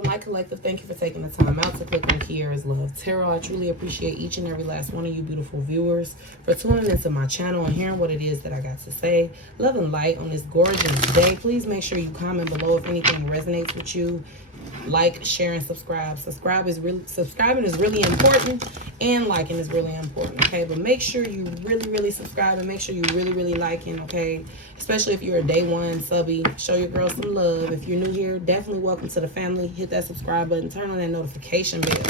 Light Collective, thank you for taking the time out to click on Kiarra's Love Tarot. I truly appreciate each and every last one of you beautiful viewers for tuning into my channel and hearing what it is that I got to say. Love and light on this gorgeous day. Please make sure you comment below if anything resonates with you. Like, share, and subscribe. Subscribing is really important, and liking is really important, okay? But make sure you really subscribe, and make sure you really liking, okay? Especially if you're a day one subby. Show your girl some love. If you're new here, definitely welcome to the family. Hit that subscribe button, turn on that notification bell.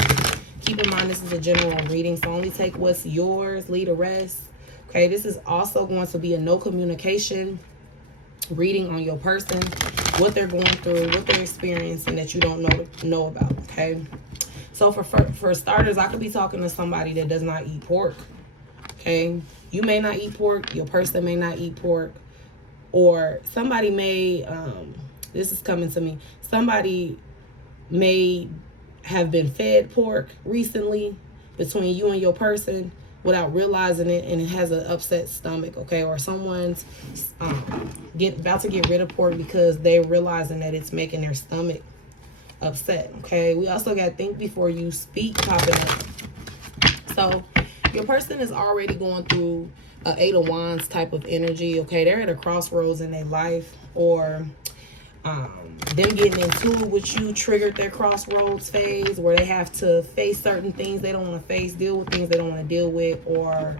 Keep in mind, this is a general reading, so only take what's yours, leave the rest, okay? This is also going to be a no communication reading on your person, what they're going through, what they're experiencing that you don't know about, okay? So for starters, I could be talking to somebody that does not eat pork, okay? You may not eat pork, your person may not eat pork, or somebody may, this is coming to me, somebody may have been fed pork recently between you and your person without realizing it, and it has an upset stomach, okay? Or someone's about to get rid of pork because they're realizing that it's making their stomach upset, okay? We also got think before you speak popping up. So your person is already going through a 8 of Wands type of energy, okay? They're at a crossroads in their life, or them getting into it with you triggered their crossroads phase where they have to face certain things they don't want to face, deal with things they don't want to deal with, or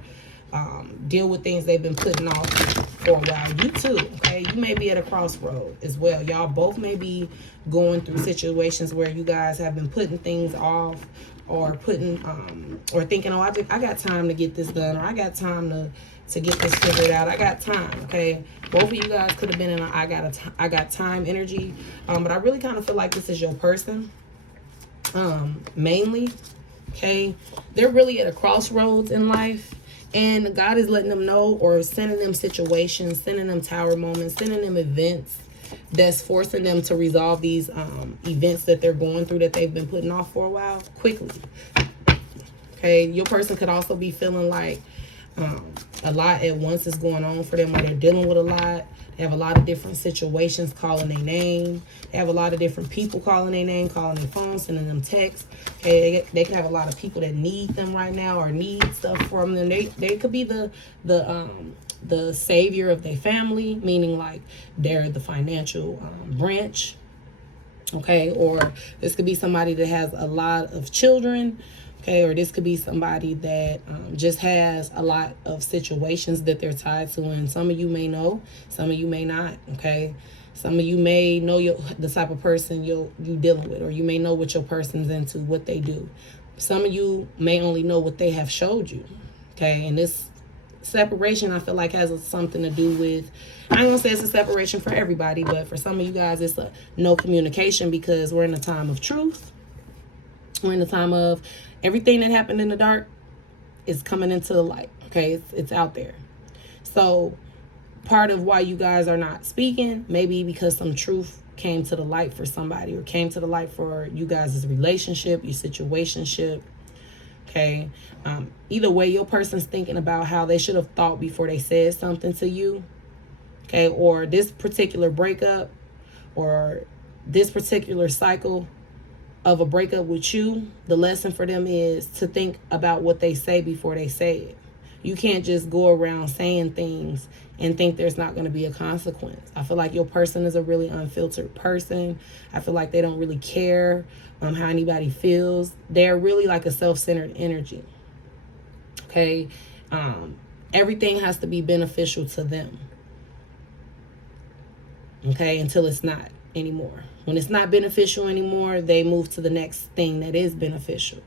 deal with things they've been putting off for a while. You too, okay? You may be at a crossroad as well. Y'all both may be going through situations where you guys have been putting things off, or putting or thinking, oh, I got time to get this done, or I got time to get this figured out. I got time, okay? Both of you guys could have been in a I got time energy, but I really kind of feel like this is your person, mainly, okay? They're really at a crossroads in life, and God is letting them know, or sending them situations, sending them tower moments, sending them events that's forcing them to resolve these events that they're going through that they've been putting off for a while quickly, okay? Your person could also be feeling like a lot at once is going on for them, where they're dealing with a lot. They have a lot of different situations calling their name. They have a lot of different people calling their name, calling their phone, sending them texts. Okay, they could have a lot of people that need them right now, or need stuff from them. They could be the savior of their family, meaning like they're the financial branch, okay? Or this could be somebody that has a lot of children, okay? Or this could be somebody that just has a lot of situations that they're tied to, and some of you may know, some of you may not, okay? Some of you may know the type of person you dealing with, or you may know what your person's into, what they do. Some of you may only know what they have showed you, okay? And this separation, I feel like, has something to do with, I ain't gonna say it's a separation for everybody, but for some of you guys, it's a no communication, because we're in a time of truth. We're in a time of everything that happened in the dark is coming into the light, okay? It's out there. So part of why you guys are not speaking, maybe because some truth came to the light for somebody, or came to the light for you guys' relationship, your situationship, okay? Either way, your person's thinking about how they should have thought before they said something to you, okay? Or this particular breakup, or this particular cycle of a breakup with you, the lesson for them is to think about what they say before they say it. You can't just go around saying things and think there's not going to be a consequence. I feel like your person is a really unfiltered person. I feel like they don't really care how anybody feels. They're really like a self-centered energy, okay? Everything has to be beneficial to them, okay, until it's not anymore. When it's not beneficial anymore, they move to the next thing that is beneficial.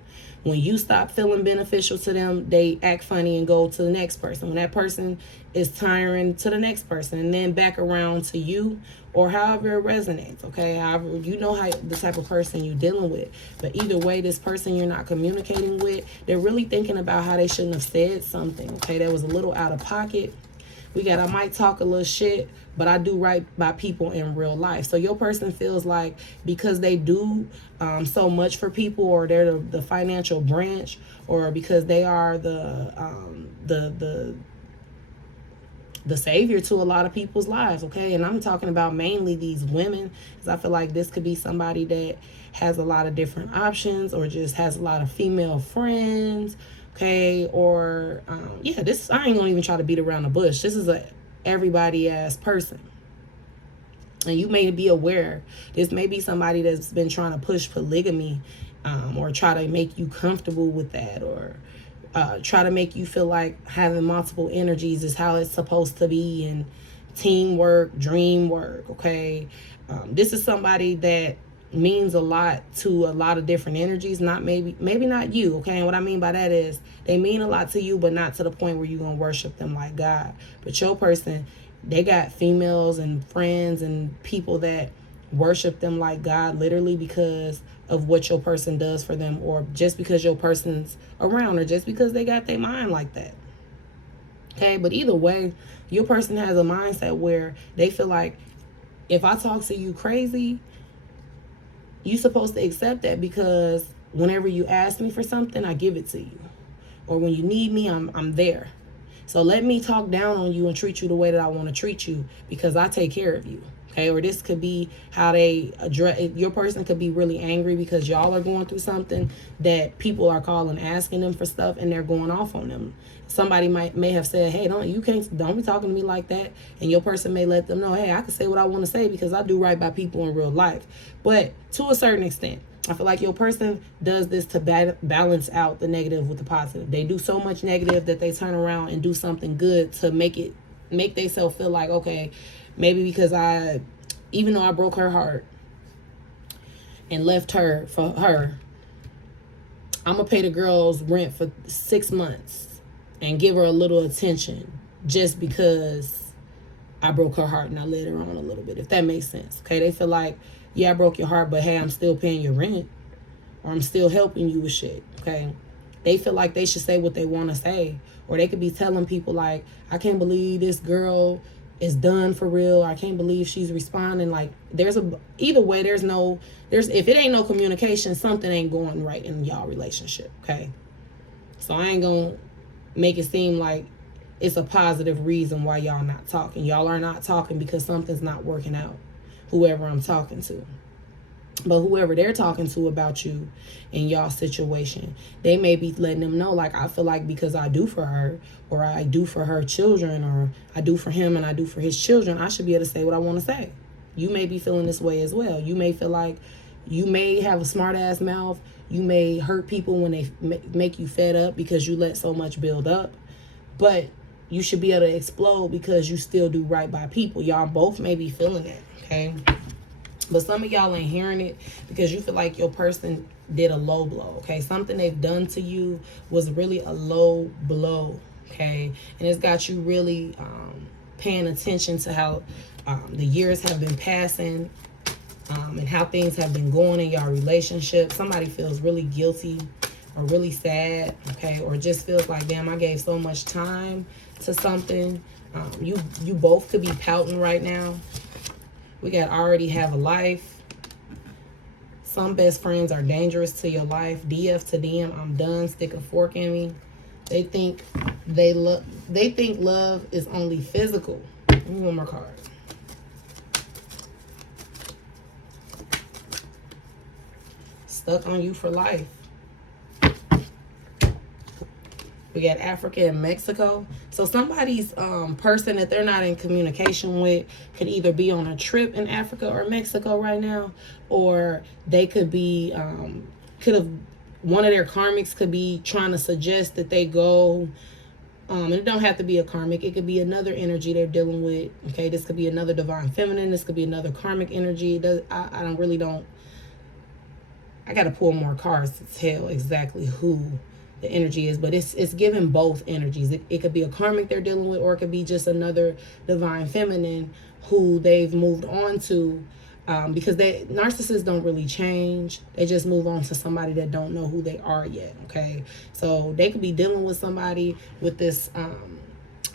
When you stop feeling beneficial to them, they act funny and go to the next person. When that person is tiring, to the next person, and then back around to you, or however it resonates, okay? However, you know how the type of person you're dealing with. But either way, this person you're not communicating with, they're really thinking about how they shouldn't have said something, okay? That was a little out of pocket. I might talk a little shit, but I do right by people in real life. So your person feels like because they do so much for people, or they're the financial branch, or because they are the savior to a lot of people's lives, okay? And I'm talking about mainly these women, because I feel like this could be somebody that has a lot of different options, or just has a lot of female friends, okay? Or yeah, this, I ain't gonna even try to beat around the bush. This is a everybody ass person. And you may be aware, this may be somebody that's been trying to push polygamy, or try to make you comfortable with that, or try to make you feel like having multiple energies is how it's supposed to be, and teamwork, dream work, okay? This is somebody that means a lot to a lot of different energies, not maybe not you, okay? And what I mean by that is they mean a lot to you, but not to the point where you're gonna worship them like God. But your person, they got females and friends and people that worship them like God, literally because of what your person does for them, or just because your person's around, or just because they got their mind like that. Okay, but either way, your person has a mindset where they feel like, if I talk to you crazy, you're supposed to accept that, because whenever you ask me for something, I give it to you. Or when you need me, I'm there. So let me talk down on you and treat you the way that I want to treat you, because I take care of you. Okay, or this could be how they address, your person could be really angry because y'all are going through something that people are calling, asking them for stuff, and they're going off on them. Somebody may have said, hey, don't be talking to me like that. And your person may let them know, hey, I can say what I want to say because I do right by people in real life. But to a certain extent, I feel like your person does this to balance out the negative with the positive. They do so much negative that they turn around and do something good to make themselves feel like, okay, maybe because even though I broke her heart and left her for her, I'm going to pay the girl's rent for 6 months and give her a little attention just because I broke her heart and I led her on a little bit, if that makes sense. Okay, they feel like, yeah, I broke your heart, but hey, I'm still paying your rent, or I'm still helping you with shit, okay? They feel like they should say what they want to say, or they could be telling people like, I can't believe this girl is done for real. I can't believe she's responding. Like, either way, if it ain't no communication, something ain't going right in y'all relationship, okay? So I ain't gonna make it seem like it's a positive reason why y'all not talking. Y'all are not talking because something's not working out, whoever I'm talking to. But whoever they're talking to about you and y'all situation, they may be letting them know, like, I feel like because I do for her, or I do for her children, or I do for him and I do for his children, I should be able to say what I want to say. You may be feeling this way as well. You may feel like you may have a smart ass mouth. You may hurt people when they make you fed up because you let so much build up. But you should be able to explode because you still do right by people. Y'all both may be feeling it, okay? But some of y'all ain't hearing it because you feel like your person did a low blow, okay? Something they've done to you was really a low blow, okay? And it's got you really paying attention to how the years have been passing, and how things have been going in y'all relationship. Somebody feels really guilty or really sad, okay? Or just feels like, damn, I gave so much time to something. You both could be pouting right now. We got already have a life. Some best friends are dangerous to your life. DF to them, I'm done. Stick a fork in me. They think love is only physical. Give me one more card. Stuck on you for life. We got Africa and Mexico. So somebody's person that they're not in communication with could either be on a trip in Africa or Mexico right now, or they could be, one of their karmics could be trying to suggest that they go. And it don't have to be a karmic. It could be another energy they're dealing with. Okay, this could be another divine feminine. This could be another karmic energy. I got to pull more cards to tell exactly who the energy is, but it's giving both energies. It could be a karmic they're dealing with, or it could be just another divine feminine who they've moved on to, because narcissists don't really change. They just move on to somebody that don't know who they are yet, okay? So they could be dealing with somebody with this I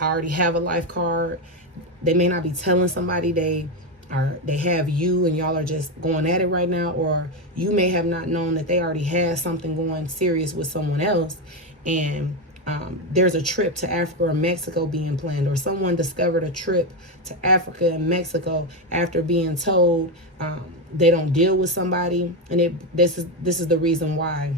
already have a life card. They may not be telling somebody they have you and y'all are just going at it right now, or you may have not known that they already had something going serious with someone else, and there's a trip to Africa or Mexico being planned, or someone discovered a trip to Africa and Mexico after being told they don't deal with somebody, and this is the reason why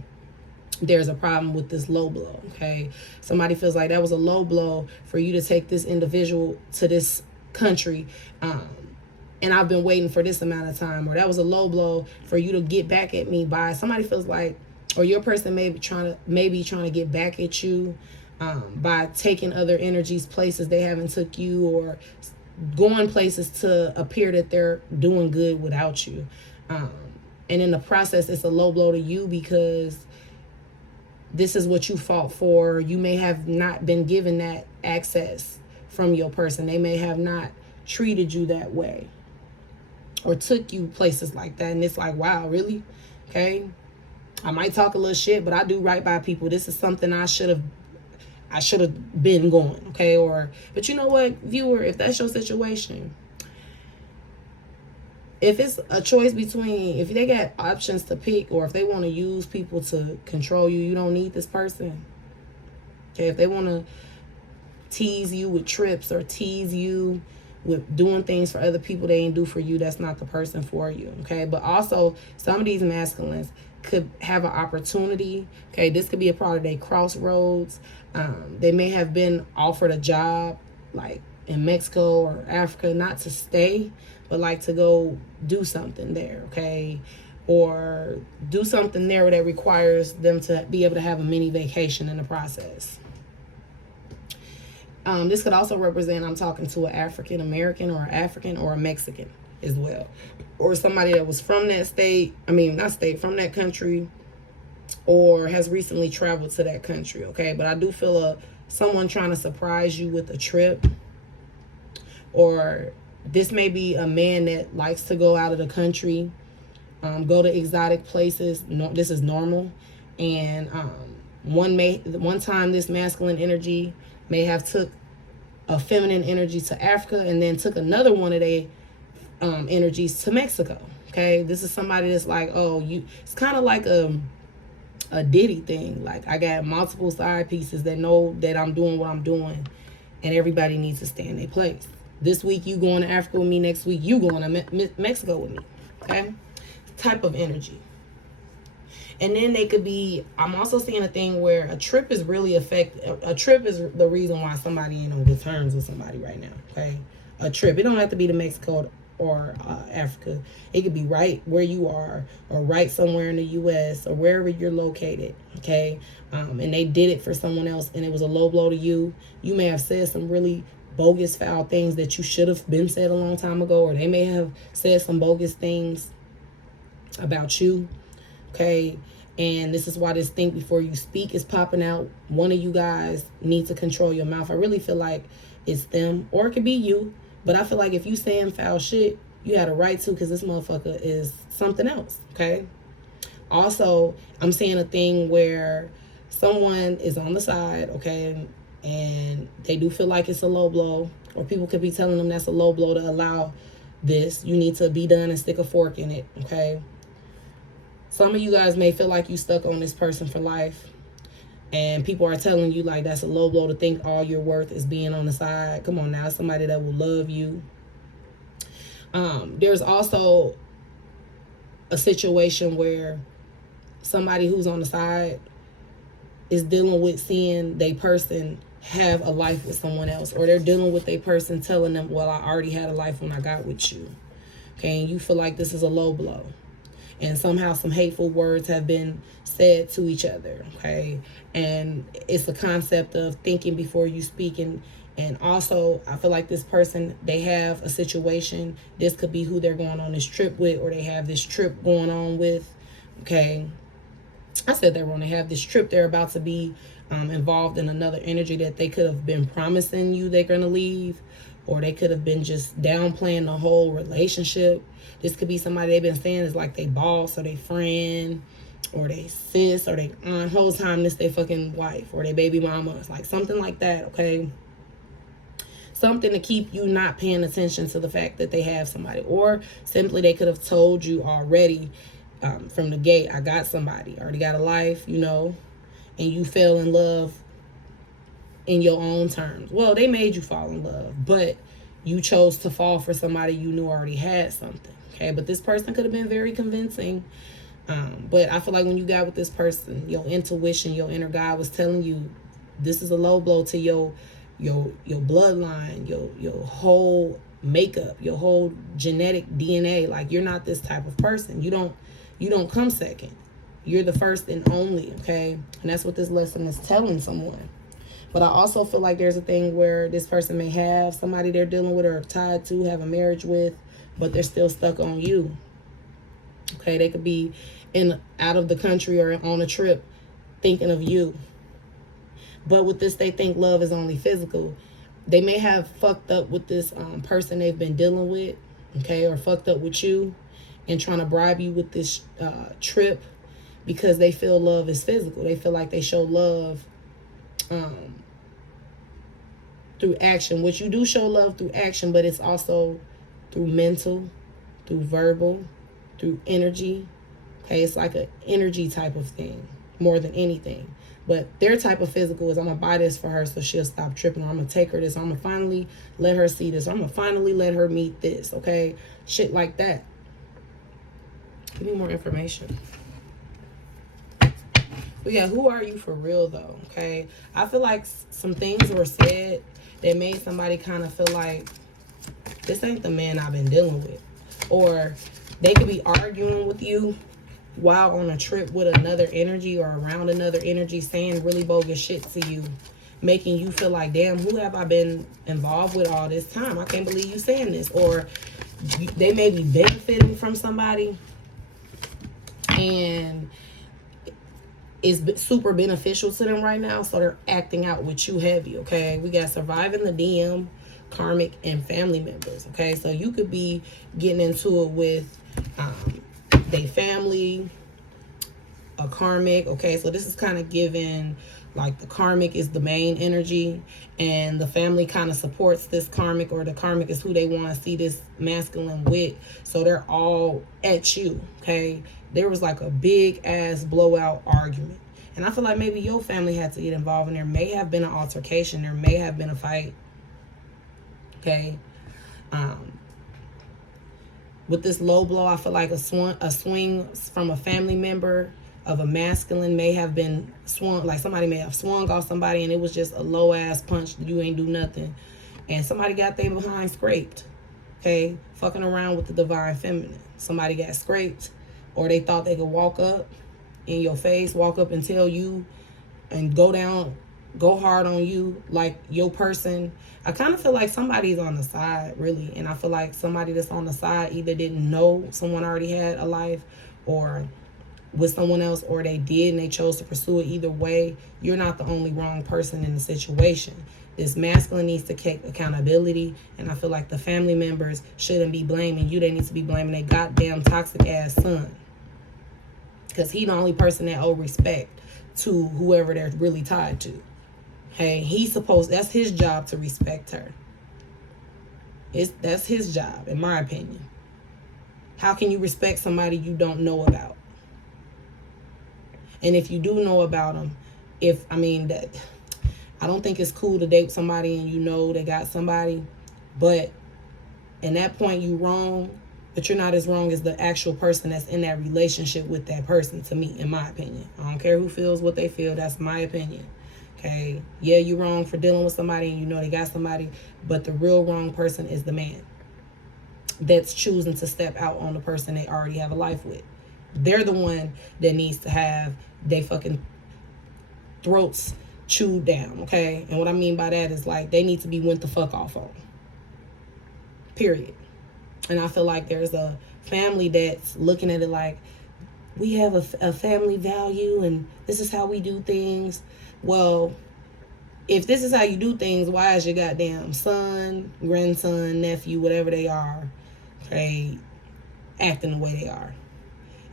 there's a problem with this low blow. Okay, somebody feels like that was a low blow for you to take this individual to this country, and I've been waiting for this amount of time, or that was a low blow for you to get back at me by. Somebody feels like, or your person may be trying to get back at you by taking other energies, places they haven't took you, or going places to appear that they're doing good without you. And in the process, it's a low blow to you because this is what you fought for. You may have not been given that access from your person. They may have not treated you that way or took you places like that. And it's like, wow, really? Okay. I might talk a little shit, but I do right by people. This is something I should have been going. Okay. But you know what, viewer, if that's your situation, if it's a choice between, if they got options to pick, or if they want to use people to control you, you don't need this person. Okay, if they want to tease you with trips or tease you with doing things for other people they ain't do for you, that's not the person for you. Okay, but also some of these masculines could have an opportunity. Okay, this could be a part of their crossroads. They may have been offered a job like in Mexico or Africa, not to stay, but like to go do something there, okay? Or do something there that requires them to be able to have a mini vacation in the process. This could also represent, I'm talking to an African American or an African or a Mexican as well. Or somebody that was from that state, from that country, or has recently traveled to that country, okay? But I do feel someone trying to surprise you with a trip, or this may be a man that likes to go out of the country, go to exotic places. No, this is normal. And one time this masculine energy may have took a feminine energy to Africa and then took another one of their energies to Mexico. Okay, this is somebody that's like, it's kind of like a Diddy thing. Like, I got multiple side pieces that know that I'm doing what I'm doing, and everybody needs to stay in their place. This week you going to Africa with me. Next week you going to Mexico with me. Okay? Type of energy. And then they could be, I'm also seeing a thing where a trip is really a trip is the reason why somebody ain't on good terms with somebody right now. Okay? A trip. It don't have to be to Mexico or Africa. It could be right where you are, or right somewhere in the U.S. or wherever you're located. Okay? And they did it for someone else and it was a low blow to you. You may have said some really bogus, foul things that you should have been said a long time ago, or they may have said some bogus things about you. Okay, and this is why this think before you speak is popping out. One of you guys needs to control your mouth. I really feel like it's them, or it could be you, but I feel like if you saying foul shit, you had a right to, because this motherfucker is something else. Okay, also I'm seeing a thing where someone is on the side, okay, and they do feel like it's a low blow, or people could be telling them that's a low blow to allow this. You need to be done and stick a fork in it, okay? Some of you guys may feel like you stuck on this person for life, and people are telling you like that's a low blow to think all your worth is being on the side. Come on now, somebody that will love you. There's also a situation where somebody who's on the side is dealing with seeing they person have a life with someone else, or they're dealing with a person telling them, well, I already had a life when I got with you. Okay, and you feel like this is a low blow, and somehow some hateful words have been said to each other. Okay, and it's a concept of thinking before you speak. And also I feel like this person, they have a situation. This could be who they're going on this trip with, or they have this trip going on with. Okay, I said that wrong. They have this trip. They're about to be involved in another energy that they could have been promising you they're going to leave, or they could have been just downplaying the whole relationship. This could be somebody they've been saying is like they boss, or they friend, or they sis, or they aunt. Whole time this they fucking wife, or they baby mama. It's like something like that, okay? Something to keep you not paying attention to the fact that they have somebody. Or simply they could have told you already from the gate, I got somebody, already got a life, and you fell in love in your own terms. Well, they made you fall in love, but you chose to fall for somebody you knew already had something. Okay, but this person could have been very convincing. But I feel like when you got with this person, your intuition, your inner guide was telling you this is a low blow to your bloodline, your whole makeup, your whole genetic DNA. Like, you're not this type of person. You don't come second. You're the first and only, okay? And that's what this lesson is telling someone. But I also feel like there's a thing where this person may have somebody they're dealing with or tied to, have a marriage with, but they're still stuck on you. Okay, they could be out of the country or on a trip thinking of you. But with this, they think love is only physical. They may have fucked up with this person they've been dealing with, okay, or fucked up with you and trying to bribe you with this trip because they feel love is physical. They feel like they show love through action, which you do show love through action, but it's also through mental, through verbal, through energy. Okay, it's like an energy type of thing more than anything. But their type of physical is, I'm going to buy this for her so she'll stop tripping. Or I'm going to take her this. Or I'm going to finally let her see this. Or I'm going to finally let her meet this. Okay? Shit like that. Give me more information. But yeah, who are you for real though? Okay? I feel like some things were said that made somebody kind of feel like, this ain't the man I've been dealing with. Or they could be arguing with you while on a trip with another energy or around another energy, saying really bogus shit to you, making you feel like, damn, who have I been involved with all this time? I can't believe you saying this. Or they may be benefiting from somebody and it's super beneficial to them right now, so they're acting out with you heavy. Okay, we got surviving the DM, karmic, and family members. Okay, so you could be getting into it with they family, a karmic. Okay, so this is kind of given like the karmic is the main energy and the family kind of supports this karmic, or the karmic is who they want to see this masculine with. So they're all at you. Okay, there was like a big ass blowout argument, and I feel like maybe your family had to get involved, and there may have been an altercation, there may have been a fight. Okay, with this low blow, I feel like a swing from a family member of a masculine may have been swung, like somebody may have swung off somebody and it was just a low ass punch, you ain't do nothing, and somebody got their behind scraped. Okay, fucking around with the divine feminine, somebody got scraped, or they thought they could walk up in your face, walk up and tell you and go hard on you, like your person. I kind of feel like somebody's on the side, really. And I feel like somebody that's on the side either didn't know someone already had a life or with someone else, or they did and they chose to pursue it. Either way, you're not the only wrong person in the situation. This masculine needs to take accountability, and I feel like the family members shouldn't be blaming you. They need to be blaming their goddamn toxic ass son, because he the only person that owe respect to whoever they're really tied to. Hey, that's his job to respect her. That's his job, in my opinion. How can you respect somebody you don't know about? And if you do know about them, I don't think it's cool to date somebody and you know they got somebody, but in that point you wrong, but you're not as wrong as the actual person that's in that relationship with that person, to me, in my opinion. I don't care who feels what they feel, that's my opinion. Okay, yeah, you're wrong for dealing with somebody and you know they got somebody, but the real wrong person is the man that's choosing to step out on the person they already have a life with. They're the one that needs to have their fucking throats chewed down, okay? And what I mean by that is, like, they need to be went the fuck off on. Period. And I feel like there's a family that's looking at it like, we have a family value and this is how we do things. Well, if this is how you do things, why is your goddamn son, grandson, nephew, whatever they are, okay, acting the way they are?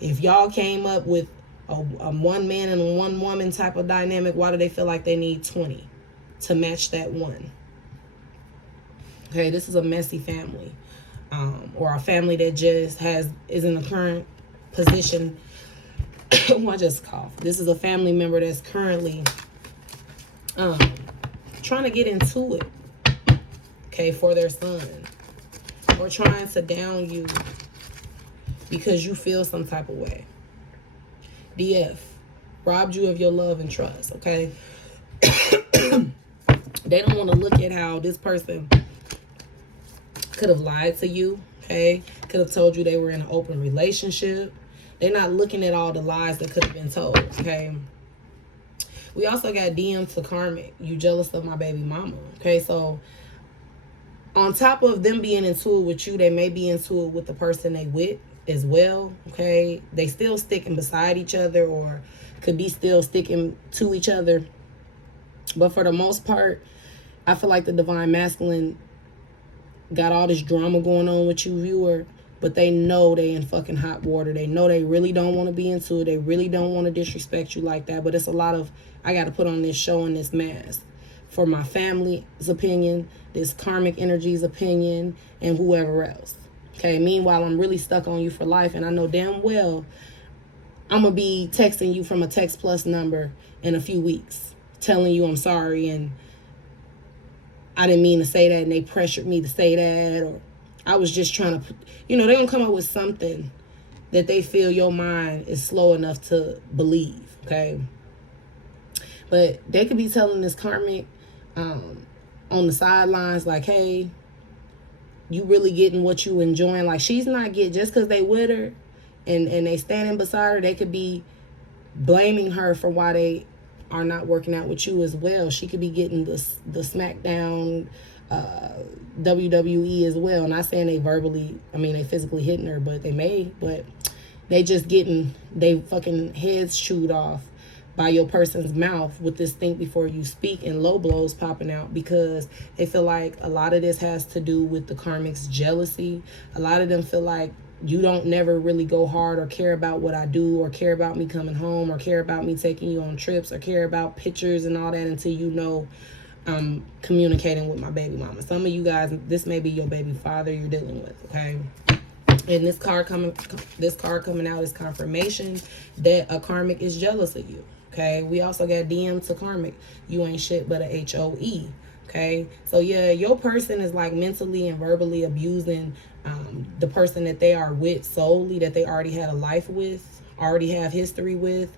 If y'all came up with a one man and a one woman type of dynamic, why do they feel like they need 20 to match that one? Okay, this is a messy family, or a family that just is in the current position. I just coughed. This is a family member that's currently trying to get into it, okay, for their son, or trying to down you because you feel some type of way. DF, robbed you of your love and trust, okay? They don't want to look at how this person could have lied to you, okay? Could have told you they were in an open relationship. They're not looking at all the lies that could have been told, okay? We also got DM to Karmic. You jealous of my baby mama, okay? So on top of them being into it with you, they may be into it with the person they with as well, okay? They still sticking beside each other, or could be still sticking to each other. But for the most part, I feel like the Divine Masculine got all this drama going on with you, viewer, but they know they in fucking hot water. They know they really don't want to be into it. They really don't want to disrespect you like that. But it's a lot of, I got to put on this show and this mask for my family's opinion, this karmic energy's opinion, and whoever else. Okay, meanwhile, I'm really stuck on you for life, and I know damn well I'm going to be texting you from a Text Plus number in a few weeks, telling you I'm sorry, and I didn't mean to say that, and they pressured me to say that, or I was just trying to, you know, they're going to come up with something that they feel your mind is slow enough to believe, okay? But they could be telling this karmic on the sidelines, like, hey, you really getting what you enjoying. Like, she's not getting, just because they with her and they standing beside her, they could be blaming her for why they are not working out with you as well. She could be getting the SmackDown WWE as well. Not saying they verbally, I mean, they physically hitting her, but they may, but they just getting they fucking heads chewed off by your person's mouth with this think before you speak and low blows popping out, because they feel like a lot of this has to do with the karmic's jealousy. A lot of them feel like you don't never really go hard or care about what I do, or care about me coming home, or care about me taking you on trips, or care about pictures and all that until you know I'm communicating with my baby mama. Some of you guys, this may be your baby father you're dealing with, okay? And this card coming out is confirmation that a karmic is jealous of you. Okay, we also got DM to Karmic. You ain't shit but a HOE. Okay, so yeah, your person is like mentally and verbally abusing the person that they are with solely, that they already had a life with, already have history with,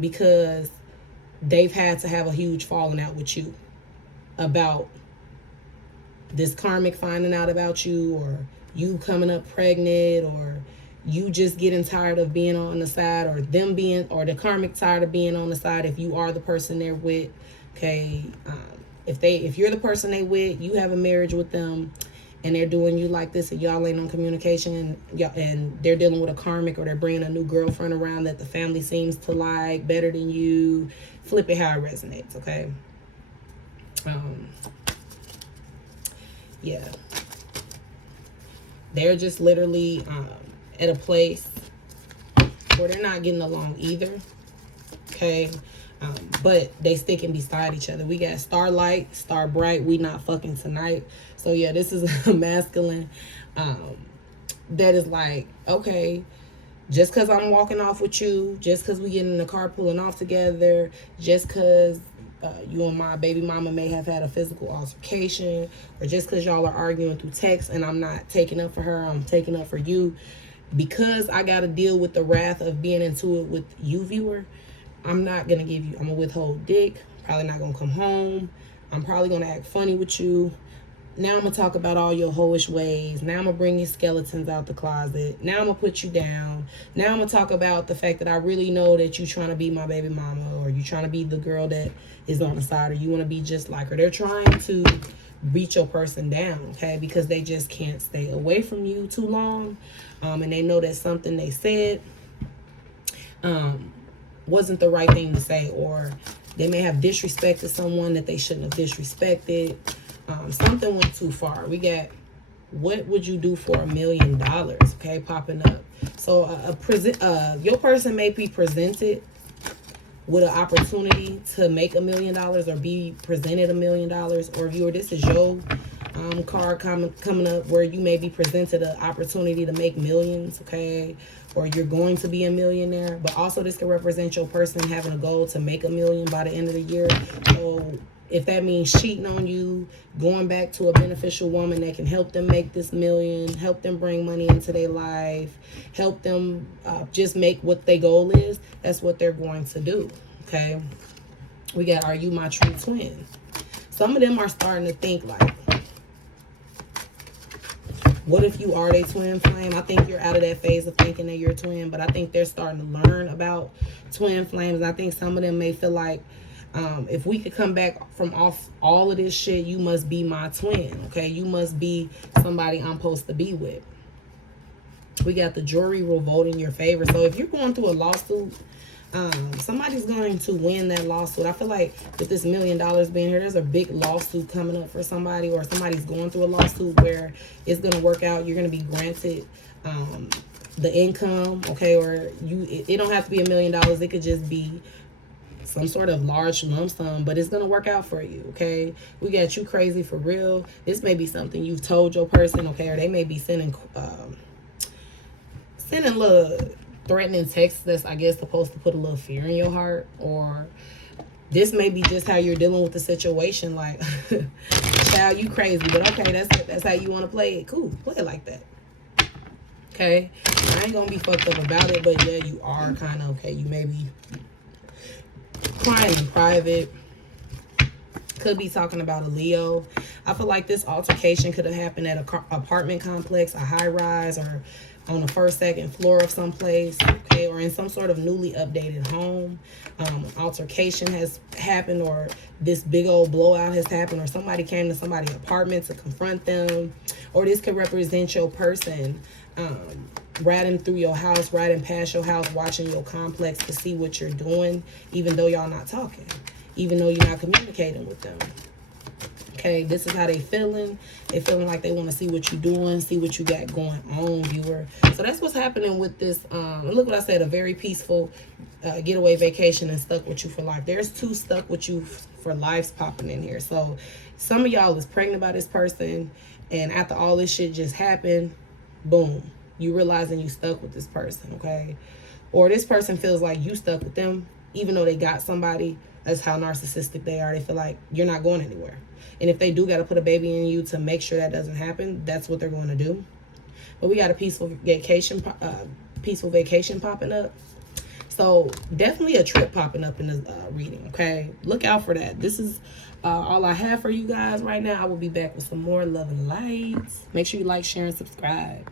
because they've had to have a huge falling out with you about this karmic finding out about you, or you coming up pregnant, or you just getting tired of being on the side, or them being, or the karmic tired of being on the side if you are the person they're with. Okay, if you're the person they with, you have a marriage with them, and they're doing you like this, and y'all ain't on communication, and they're dealing with a karmic, or they're bringing a new girlfriend around that the family seems to like better than you, flip it how it resonates, okay? Yeah. They're just literally at a place where they're not getting along either, okay? But they sticking beside each other. We got Starlight, Star Bright, we not fucking tonight. So yeah, this is a masculine that is like, okay, just because I'm walking off with you, just because we get in the car pulling off together, just because you and my baby mama may have had a physical altercation, or just because y'all are arguing through text and I'm not taking up for her, I'm taking up for you, because I got to deal with the wrath of being into it with you, viewer, I'm not going to give you, I'm going to withhold dick, probably not going to come home, I'm probably going to act funny with you. Now I'm going to talk about all your hoish ways. Now I'm going to bring your skeletons out the closet. Now I'm going to put you down. Now I'm going to talk about the fact that I really know that you trying to be my baby mama, or you trying to be the girl that is on the side, or you want to be just like her. They're trying to beat your person down, okay, because they just can't stay away from you too long. And they know that something they said wasn't the right thing to say, or they may have disrespected someone that they shouldn't have disrespected. Something went too far. We got, what would you do for $1 million? Okay, popping up. So your person may be presented with an opportunity to make $1 million, or be presented $1 million, or viewer, this is your card coming up where you may be presented an opportunity to make millions, okay, or you're going to be a millionaire. But also this could represent your person having a goal to make $1 million by the end of the year. So If that means cheating on you, going back to a beneficial woman that can help them make this million, help them bring money into their life, help them just make what their goal is, that's what they're going to do, okay? We got, are you my true twin? Some of them are starting to think like, what if you are their twin flame? I think you're out of that phase of thinking that you're a twin, but I think they're starting to learn about twin flames. And I think some of them may feel like, if we could come back from off all of this shit, you must be my twin, okay? You must be somebody I'm supposed to be with. We got the jury will vote in your favor. So if you're going through a lawsuit, somebody's going to win that lawsuit. I feel like with this $1 million being here, there's a big lawsuit coming up for somebody, or somebody's going through a lawsuit where it's going to work out. You're going to be granted the income, okay? Or it don't have to be $1 million. It could just be some sort of large lump sum, but it's going to work out for you, okay? We got you crazy for real. This may be something you've told your person, okay? Or they may be sending little threatening texts that's, I guess, supposed to put a little fear in your heart. Or this may be just how you're dealing with the situation. Like, child, you crazy, but okay, that's how you want to play it. Cool, play it like that. Okay? I ain't going to be fucked up about it, but yeah, you are kind of, okay, you may be crying in private. Could be talking about a Leo. I feel like this altercation could have happened at a apartment complex, a high rise, or on the first, second floor of someplace, okay, or in some sort of newly updated home. Altercation has happened, or this big old blowout has happened, or somebody came to somebody's apartment to confront them, or this could represent your person riding through your house, riding past your house, watching your complex to see what you're doing, even though y'all not talking, even though you're not communicating with them. Okay, this is how they feeling. They feeling like they want to see what you're doing, see what you got going on, viewer. So that's what's happening with this. Look what I said, a very peaceful getaway vacation and stuck with you for life. There's 2 stuck with you for lives popping in here. So some of y'all is pregnant by this person, and after all this shit just happened, boom, you realizing you stuck with this person, okay? Or this person feels like you stuck with them, even though they got somebody. That's how narcissistic they are. They feel like you're not going anywhere. And if they do got to put a baby in you to make sure that doesn't happen, that's what they're going to do. But we got a peaceful vacation popping up. So definitely a trip popping up in the reading, okay? Look out for that. This is all I have for you guys right now. I will be back with some more love and lights. Make sure you like, share, and subscribe.